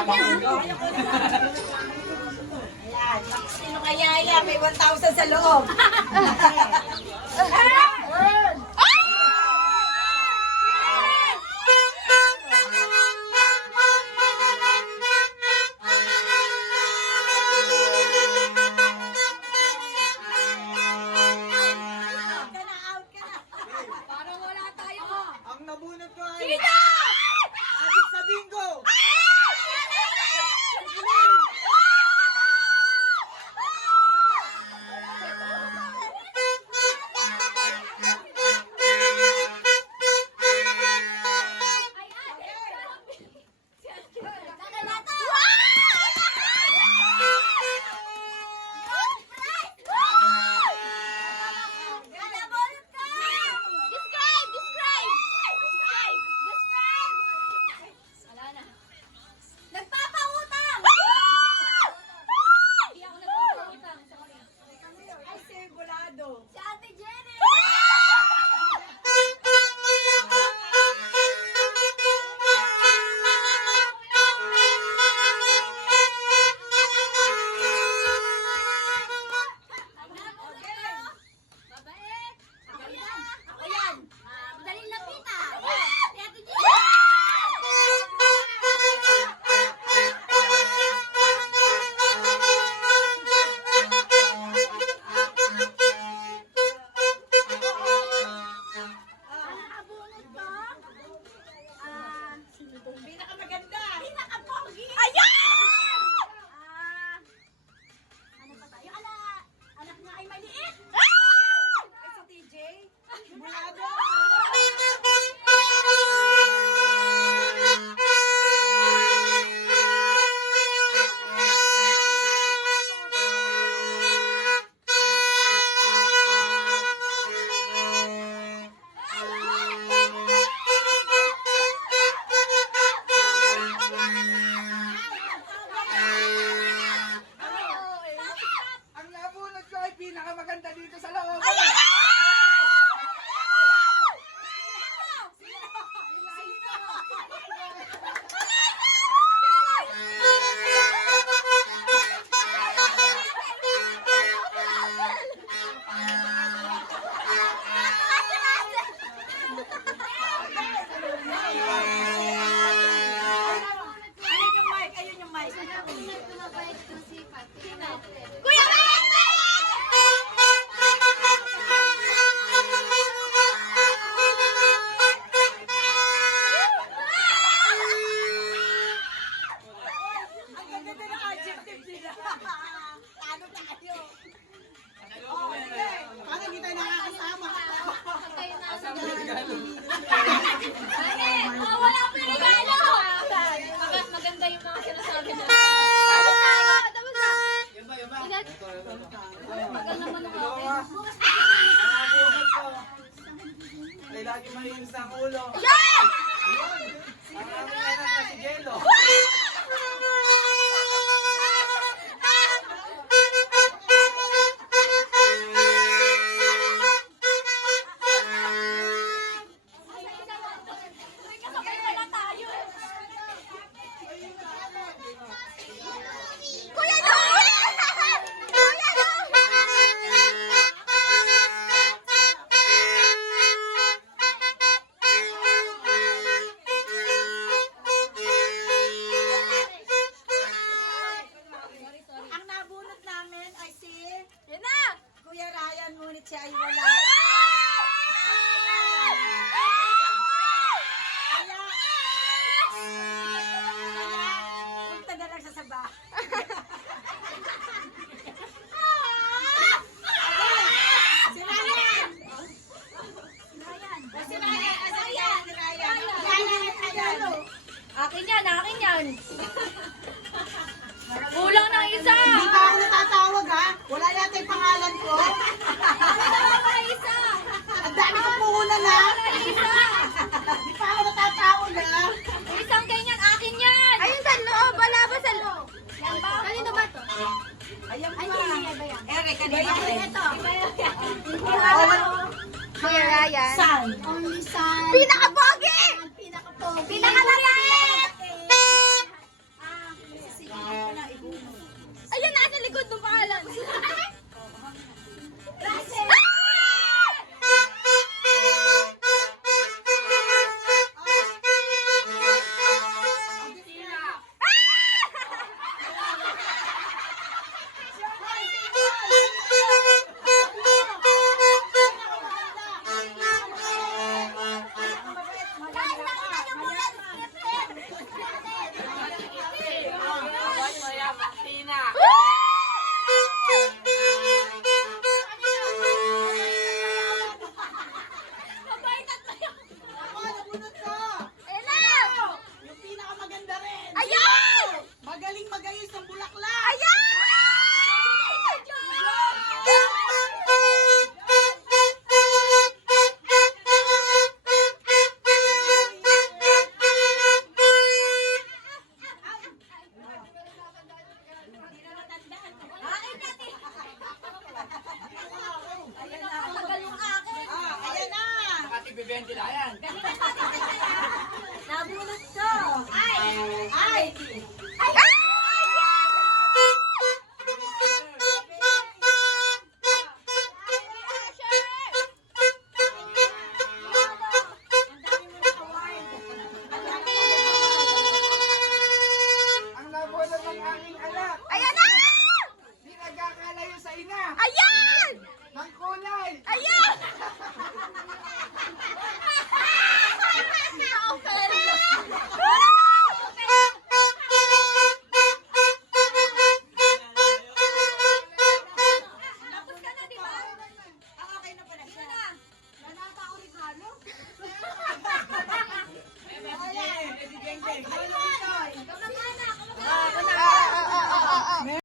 Ayan, sino kaya yan? May 1,000 sa loob. Ang nabunot ko ay... Adik sa bingo! Pinakamaganda dito sa loob. Ayun yung mic. Kuya paano hindi tayo nakakasama? Wala pa yung regalo! Maganda yung mga sinasabi na. Magal naman ang akin. Ay, lagi malinis ang ulo. Yan! Ang aming anak na si Jello. ngunit siya ay wala. Kaya, punta na lang sa saba. Si Ryan! Si Ryan! Asan yan? Si Ryan! Akin yan, akin yan. Kulang ng isa. Hindi pa ako natatawag ha? Wala yata yung pangalan ko. Wala isa. Ang dami kong puhunan ha? Wala isa. Hindi pa ako natatawag ha? Isang ganyan, akin yan. Ayun sa loob, wala ba sa loob? Yan ba? Kanino ba to? Ayan pa. Ba yan? Eric, kanina rin. Ito. Kuya Ryan. San? Only son. Pinaka-pogi! Pinaka-pogi. Pinaka-lalait! Nabulot ko. Ay!